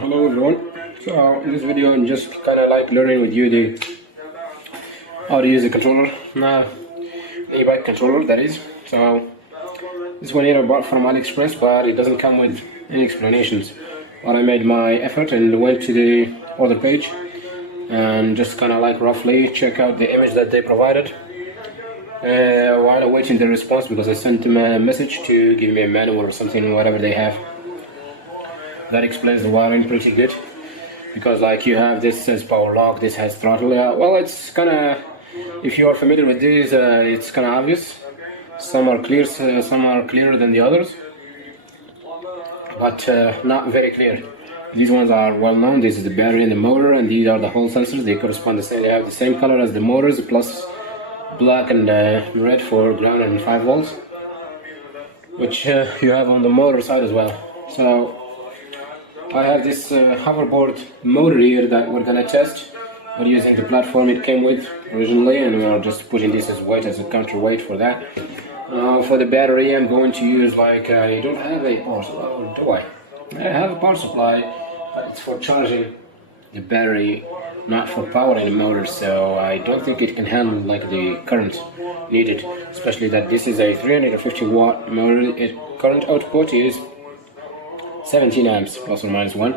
Hello everyone. So in this video I'm just kind of like learning with you the how to use the controller, the e-bike controller that is. So this one here I bought from AliExpress, but it doesn't come with any explanations. But I made my effort and went to the other page and just kind of like roughly check out the image that they provided while awaiting the response, because I sent them a message to give me a manual or something, whatever they have. That explains the wiring pretty good, because like you have this says power lock, this has throttle. Well, it's kind of, if you are familiar with these, it's kind of obvious. Some are clear, some are clearer than the others, but not very clear. These ones are well known. This is the battery and the motor, and these are the Hall sensors. They correspond the same. They have the same color as the motors, plus black and red for ground and 5 volts, which you have on the motor side as well. So I have this hoverboard motor here that we're gonna test. We're using the platform it came with originally, and we're just putting this as weight, as a counterweight for that. For the battery, I'm going to use like I don't have a power supply, or do I? I have a power supply, but it's for charging the battery, not for powering the motor. So I don't think it can handle like the current needed, especially that this is a 350 watt motor. Current output is 17 amps plus or minus 1,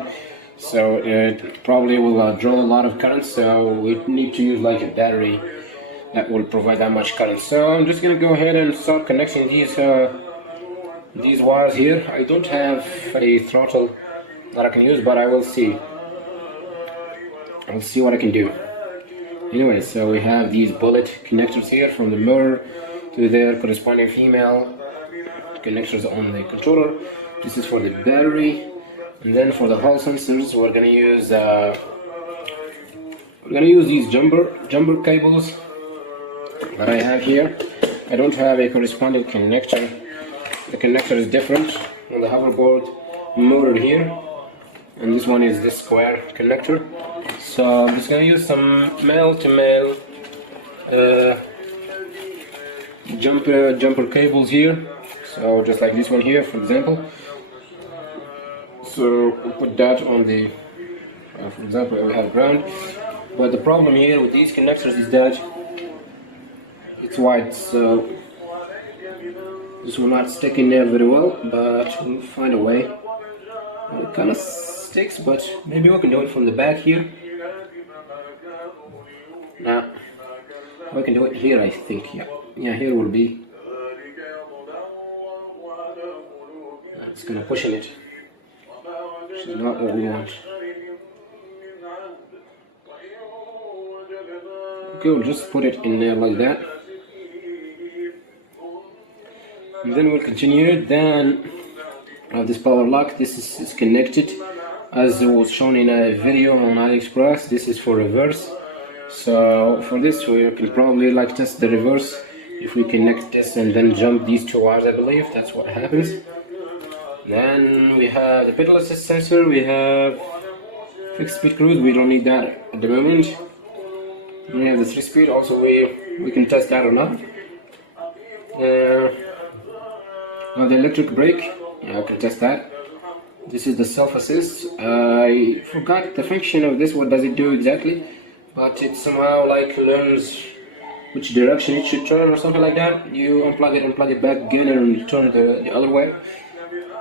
so it probably will draw a lot of current, so we need to use like a battery that will provide that much current. So I'm just gonna go ahead and start connecting these wires here. I don't have a throttle that I can use, but I'll see what I can do. Anyway, so we have these bullet connectors here from the motor to their corresponding female connectors on the controller. This is for the battery, and then for the Hall sensors, we're gonna use these jumper cables that I have here. I don't have a corresponding connector. The connector is different on the hoverboard motor here, and this one is this square connector. So I'm just gonna use some male-to-male jumper cables here. So just like this one here, for example. So we'll put that on the, for example, we have ground. But the problem here with these connectors is that it's white, so this will not stick in there very well, but we'll find a way. It kind of sticks, but maybe we can do it from the back here. Nah, we can do it here, I think. Yeah, here will be. It's gonna push in it. Which is not what we want. Okay, we'll just put it in there like that. And then we'll continue. Then this power lock, this is connected as was shown in a video on AliExpress. This is for reverse. So for this we can probably like test the reverse. If we connect this and then jump these 2 wires, I believe that's what happens. Then we have the pedal assist sensor, we have fixed speed cruise, we don't need that at the moment. We have the 3-speed, also we can test that or not. Now the electric brake, I can test that. This is the self-assist. I forgot the function of this, what does it do exactly, but it somehow like learns which direction it should turn or something like that. You unplug it and plug it back again and turn the other way.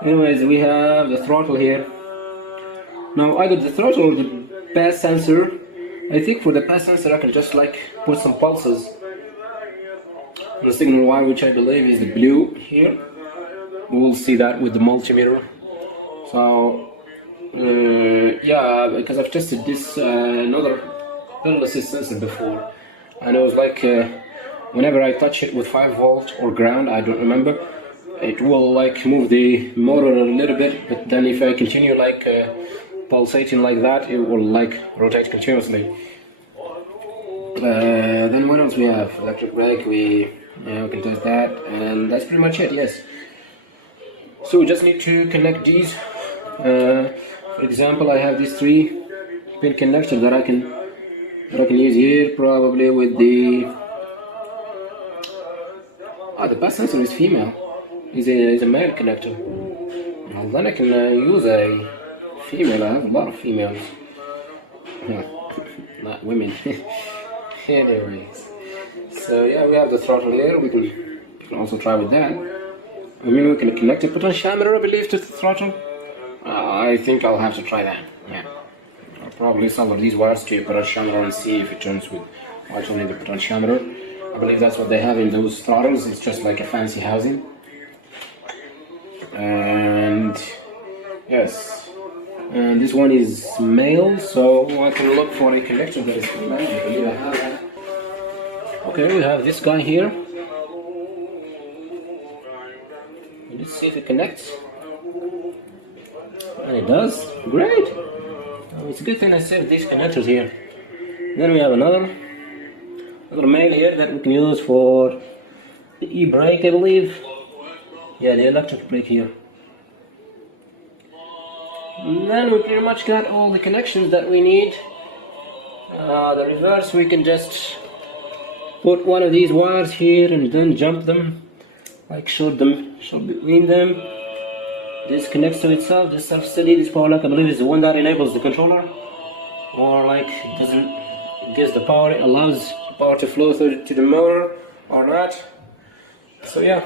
Anyways, we have the throttle here. Now either the throttle or the pass sensor. I think for the pass sensor I can just like put some pulses on the signal wire, which I believe is the blue here. We'll see that with the multimeter. So yeah, because I've tested this another pedal assist sensor before, and it was like whenever I touch it with 5 volt or ground, I don't remember, it will like move the motor a little bit, but then if I continue like pulsating like that, it will like rotate continuously. Then what else we have? Electric brake, we can test that, and that's pretty much it. Yes. So we just need to connect these. For example, I have these 3-pin connector that I can use here, probably with the pass sensor is female. Is a male connector. And then I can use a female. I have a lot of females. Not women. Anyways, so yeah, we have the throttle here. We can also try with that. I mean, we can connect a potentiometer, I believe, to the throttle. I think I'll have to try that. Yeah, I'll probably solder these wires to a potentiometer and see if it turns with actually the potentiometer. I believe that's what they have in those throttles. It's just like a fancy housing. And yes, and this one is male, so I can look for a connector that is female. I believe I have that. Okay, we have this guy here. Let's see if it connects. And it does. Great! It's a good thing I saved these connectors here. Then we have another male here that we can use for the e-brake, I believe. Yeah, the electric brake here. And then we pretty much got all the connections that we need. The reverse, we can just put one of these wires here and then jump them, like short between them. This connects to itself. This self-steady, this power lock, I believe, is the one that enables the controller, or like it gives the power, it allows the power to flow through to the motor or not. So yeah,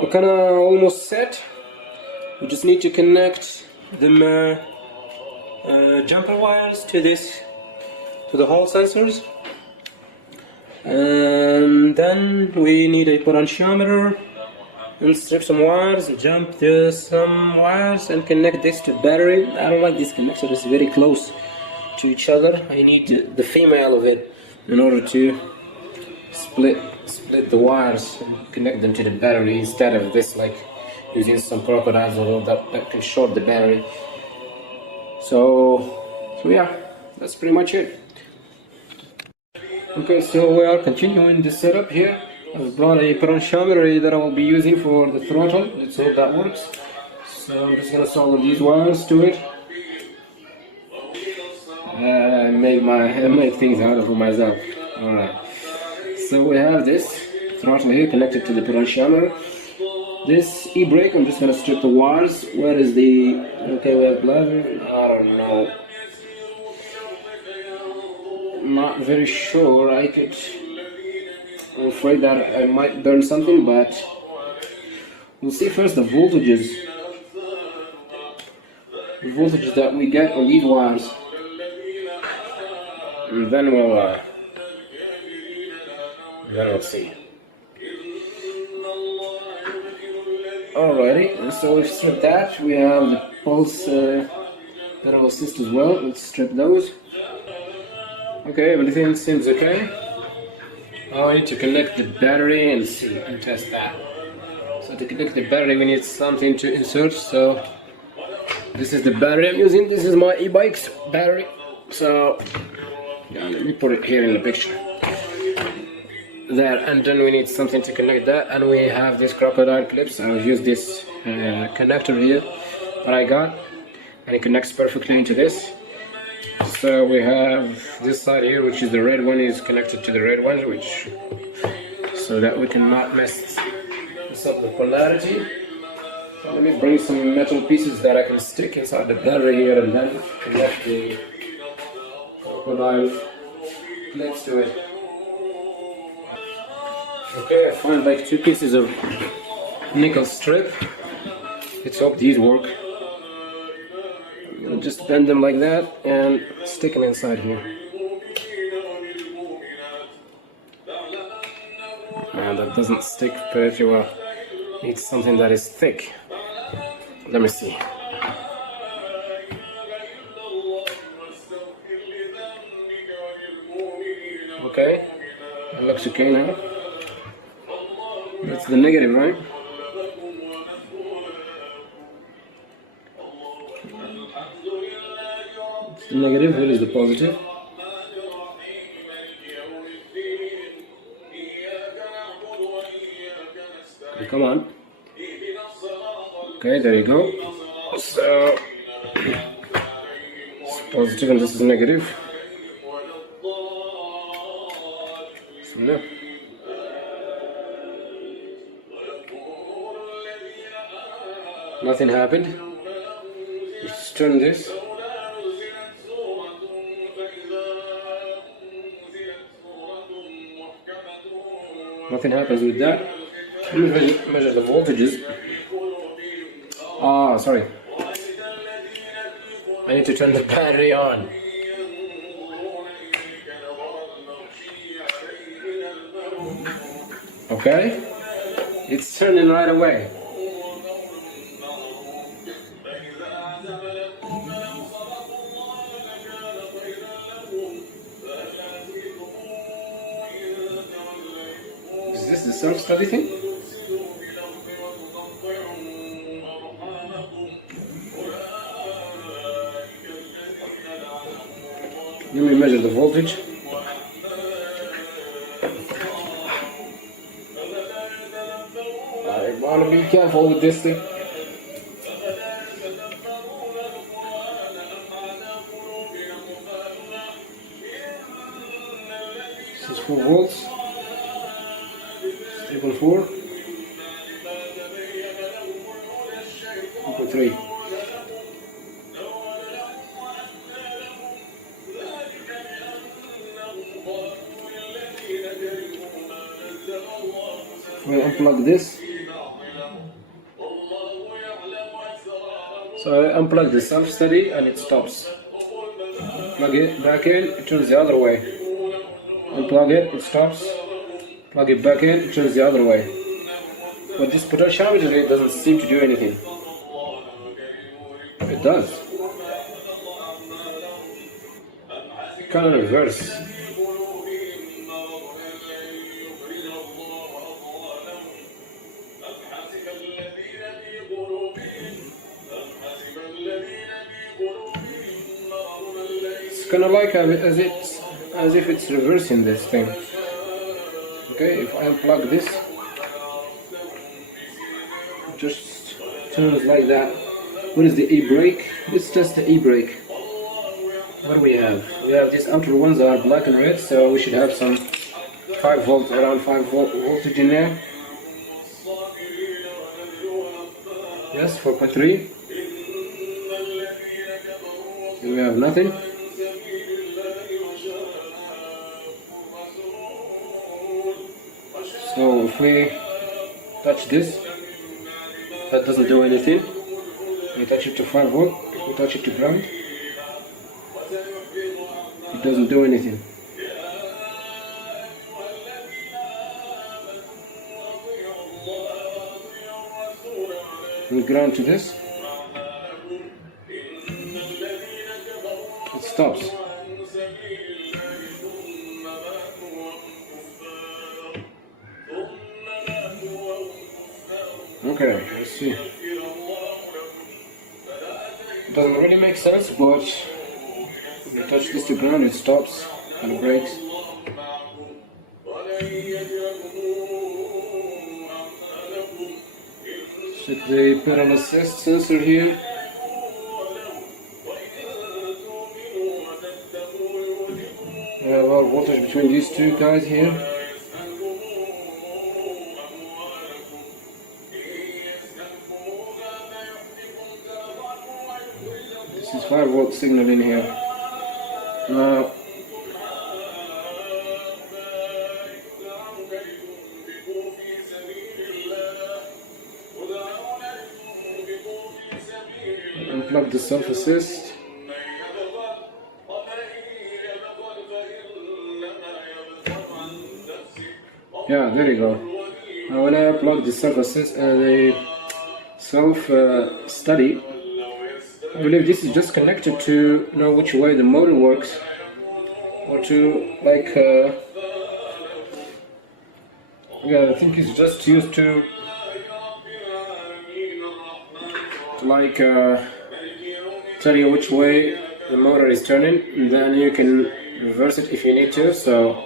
we're kind of almost set. We just need to connect the jumper wires to the Hall sensors, and then we need a potentiometer and strip some wires and jump some wires and connect this to battery. I don't like this connector, it's very close to each other. I need the female of it in order to split the wires and connect them to the battery instead of this, like using some crocodiles or that can short the battery. So yeah, that's pretty much it. Okay, so we are continuing the setup here. I've brought a potentiometer that I will be using for the throttle. Let's hope that works. So I'm just gonna solder these wires to it. Make things harder for myself. Alright. So we have this throttle here connected to the potentiometer. This e-brake, I'm just gonna strip the wires. Where is the... Okay, we have bladder. I don't know. I'm not very sure. I'm afraid that I might burn something, but we'll see first the voltages. The voltages that we get on these wires. And then we'll see. Alrighty, so we've stripped that. We have the pulse that will assist as well. Let's strip those. Okay, everything seems okay. Now I need to connect the battery and see and test that. So to connect the battery we need something to insert. So this is the battery I'm using. This is my e-bike's battery. So yeah, let me put it here in the picture. There, and then we need something to connect that, and we have this crocodile clips. I'll use this connector here that I got, and it connects perfectly into this. So we have this side here, which is the red one, is connected to the red one, so that we cannot mess up the polarity. So let me bring some metal pieces that I can stick inside the battery here, and then connect the crocodile clips to it. Okay, I found like 2 pieces of nickel strip. Let's hope these work. I'm gonna just bend them like that and stick them inside here. And that doesn't stick pretty well. Needs something that is thick. Let me see. Okay, it looks okay now. That's the negative, right? It's the negative, here is the positive. Okay, come on. Okay, there you go. So, it's positive and this is negative. So, no. Nothing happened. It's Let's turn this. Nothing happens with that. Let me measure the voltages. Ah, sorry. I need to turn the battery on. Okay, it's turning right away. Is this the self-study thing? Let me measure the voltage. I want to be careful with this thing. This is 4 volts. Stable 4. 1.3. I unplug this. So I unplug the self-study and it stops. Plug it back in, it turns the other way. Unplug it, it stops. Plug it back in, it turns the other way. But this potentiometer relay doesn't seem to do anything. It does. Kind of reverse. It's kind of like as if it's reversing this thing. Okay, if I unplug this, it just turns like that. What is the E-brake? It's just the E-brake. What do we have? We have these outer ones are black and red, so we should have some 5 volts, around 5 volt voltage in there. Yes, 4.3. We have nothing. So if we touch this, that doesn't do anything. We touch it to 5 volt. If we touch it to ground, it doesn't do anything. We ground to this, it stops. Okay, let's see. It doesn't really make sense, but if you touch this to ground, it stops and it breaks. Check the pedal assist sensor here. We have a lot of voltage between these two guys here. This is 5 volt signal in here. Now unplug the self-assist. Yeah, there you go. Now when I plug the self-assist, the self-study, I believe this is just connected to know which way the motor works, or to like, yeah, I think it's just used to like tell you which way the motor is turning, and then you can reverse it if you need to. So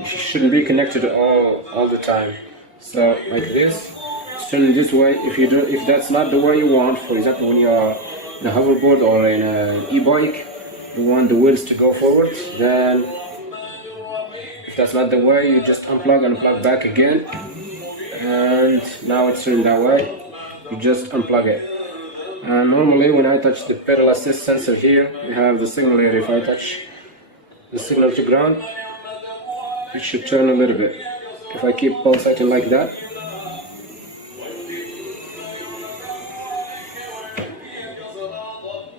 it shouldn't be connected all the time. So like this, it's turning this way. If that's not the way you want, for example, when you are in a hoverboard or in an e-bike, you want the wheels to go forward, then if that's not the way, you just unplug and plug back again, and now it's turning that way. You just unplug it. And normally when I touch the pedal assist sensor here, you have the signal here. If I touch the signal to ground, it should turn a little bit. If I keep pulsating like that,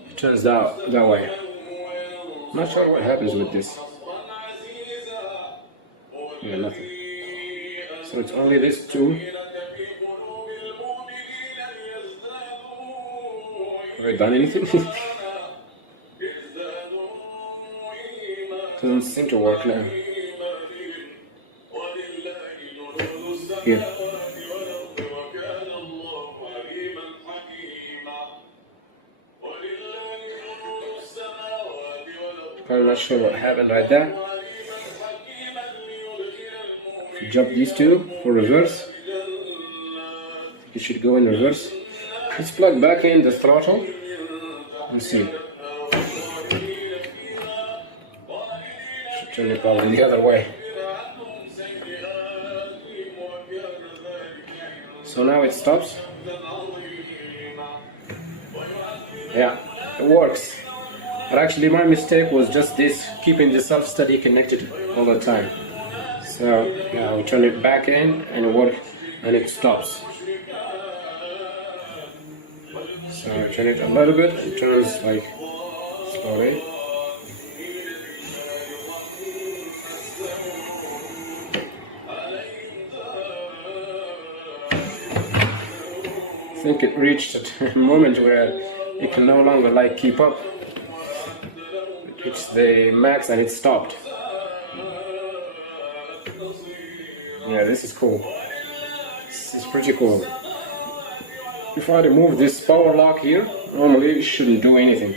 it turns that way. I'm not sure what happens with this. Yeah, nothing. So it's only this two. Have I done anything? Doesn't seem to work now. Here. I'm not sure what happened right there. If you jump these two for reverse, it should go in reverse. Let's plug back in the throttle and see. Should turn it probably the other way. So now it stops. Yeah, it works. But actually my mistake was just this, keeping the self-study connected all the time. So yeah, we turn it back in and it works and it stops. So I turn it a little bit, it turns like slowly. I think it reached a moment where it can no longer like keep up. It reached the max and it stopped. Yeah, this is cool. This is pretty cool. If I remove this power lock here, normally it shouldn't do anything.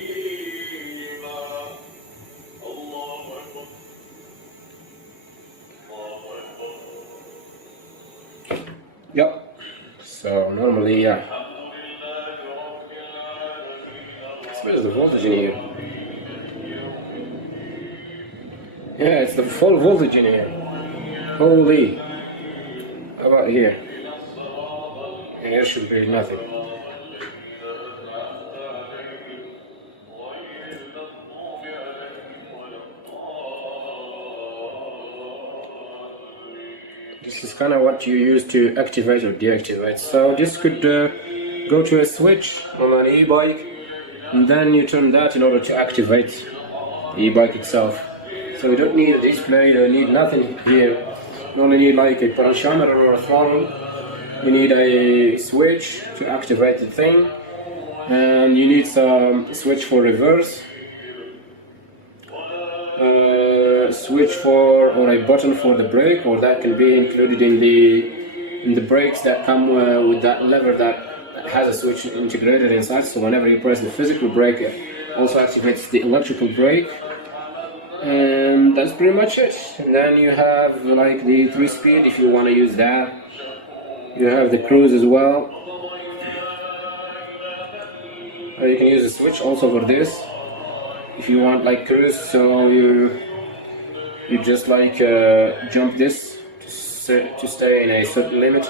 Yep. So normally, yeah. Where's the voltage in here? Yeah, it's the full voltage in here. Holy. How about here? And here should be nothing. This is kind of what you use to activate or deactivate. So this could go to a switch on an e-bike, and then you turn that in order to activate the e-bike itself. So you don't need a display, you don't need nothing here. You only need like a potentiometer or a throttle. You need a switch to activate the thing, and you need some switch for reverse, switch for, or a button for the brake, or that can be included in the brakes that come with that lever that has a switch integrated inside. So whenever you press the physical brake, it also activates the electrical brake. And that's pretty much it. And then you have like the 3-speed if you want to use that. You have the cruise as well. You can use the switch also for this if you want like cruise. So you just like jump this to stay in a certain limit.